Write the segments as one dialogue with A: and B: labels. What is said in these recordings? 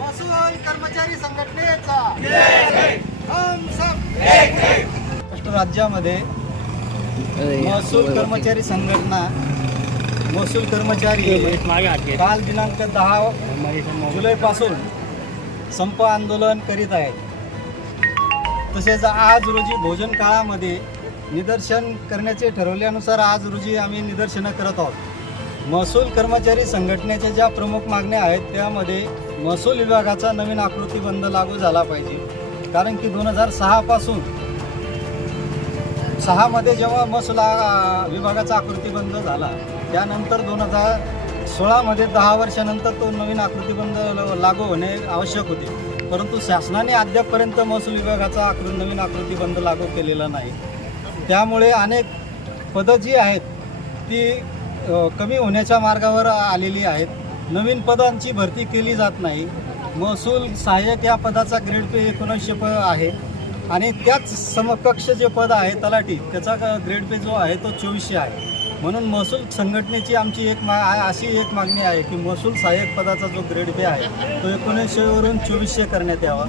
A: महसूल कर्मचारी संघटनेचा. महाराष्ट्र राज्यामध्ये महसूल कर्मचारी संघटना महसूल कर्मचारी काल दिनांक दहा जुलैपासून संप आंदोलन करीत आहेत. तसेच आज रोजी भोजन काळामध्ये निदर्शन करण्याचे ठरवल्यानुसार आज रोजी आम्ही निदर्शनं करत आहोत. महसूल कर्मचारी संघटनेच्या ज्या प्रमुख मागण्या आहेत त्यामध्ये महसूल विभागाचा नवीन आकृती बंद लागू झाला पाहिजे. कारण की दोन हजार सहापासून सहामध्ये जेव्हा महसूल विभागाचा आकृतीबंध झाला त्यानंतर दोन हजार सोळामध्ये दहा वर्षानंतर तो नवीन आकृतीबंध लागू होणे आवश्यक होते. परंतु शासनाने अद्यापपर्यंत महसूल विभागाचा आकृ नवीन आकृतीबंध लागू केलेला नाही. त्यामुळे अनेक पदं जी आहेत ती कमी होण्याच्या मार्गावर आलेली आहेत. नवीन पदांची भरती केली जात नाही. महसूल सहाय्यक या पदाचा ग्रेड पे एकोणीसशे प आहे. आणि त्याच समकक्ष जे पद आहे तलाठी त्याचा ग्रेड पे जो आहे तो चोवीसशे आहे. म्हणून महसूल संघटनेची आमची एक मा अशी एक मागणी आहे की महसूल सहाय्यक पदाचा जो ग्रेड पे आहे तो एकोणीसशेवरून चोवीसशे करण्यात यावा.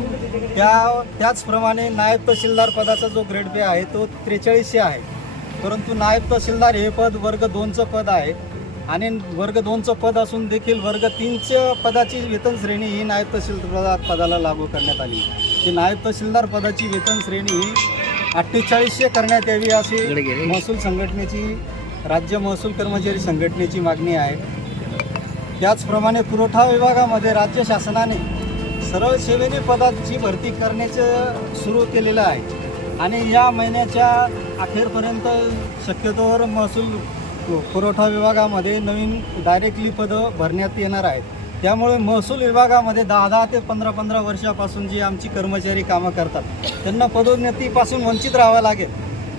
A: त्या त्याचप्रमाणे नायब तहसीलदार पदाचा जो ग्रेड पे आहे तो त्रेचाळीसशे आहे. परंतु नायब तहसीलदार हे पद वर्ग दोनचं पद आहे. आणि वर्ग दोनचं पद असून देखील वर्ग तीनच्या पदाची वेतन श्रेणी ही नायब तहसीलदार पदाला लागू करण्यात आली. की नायब तहसीलदार पदाची वेतन श्रेणी ही अठ्ठेचाळीसशे करण्यात यावी अशी महसूल संघटनेची राज्य महसूल कर्मचारी संघटनेची मागणी आहे. त्याचप्रमाणे पुरवठा विभागामध्ये राज्य शासनाने सरळ सेवेने पदाची भरती करण्याचं सुरू केलेलं आहे. आणि या महिन्याच्या अखेरपर्यंत शक्यतोवर महसूल पुरवठा विभागामध्ये नवीन डायरेक्टली पदं भरण्यात येणार आहेत. त्यामुळे महसूल विभागामध्ये दहा दहा ते पंधरा पंधरा वर्षापासून जी आमची कर्मचारी कामं करतात त्यांना पदोन्नतीपासून वंचित राहावं लागेल.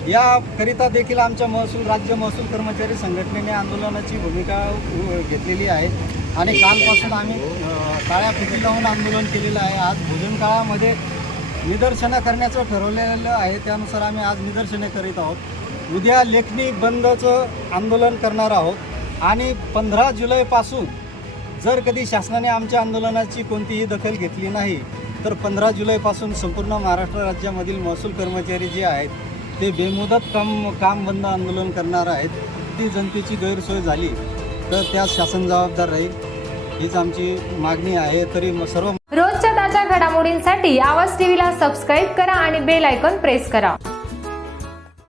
A: याकरिता देखील आमच्या महसूल राज्य महसूल कर्मचारी संघटनेने आंदोलनाची भूमिका घेतलेली आहे. आणि कालपासून आम्ही काळ्या फिती लावून आंदोलन केलेलं आहे. आज भोजन काळामध्ये निदर्शनं करण्याचं ठरवलेलं आहे. त्यानुसार आम्ही आज निदर्शने करीत आहोत. उद्या लेखणी बंदचं आंदोलन करणार आहोत. आणि पंधरा जुलैपासून जर कधी शासनाने आमच्या आंदोलनाची कोणतीही दखल घेतली नाही तर पंधरा जुलैपासून संपूर्ण महाराष्ट्र राज्यामधील महसूल कर्मचारी जे आहेत ते बेमुदत काम काम बंद आंदोलन करणार आहेत. ती जनतेची गैरसोय झाली तर त्यास शासन जबाबदार राहील हीच आमची मागणी आहे. तरी सर्व
B: रोजच्या ताज्या घडामोडींसाठी आवाज टीव्हीला सबस्क्राईब करा आणि बेल आयकॉन प्रेस करा.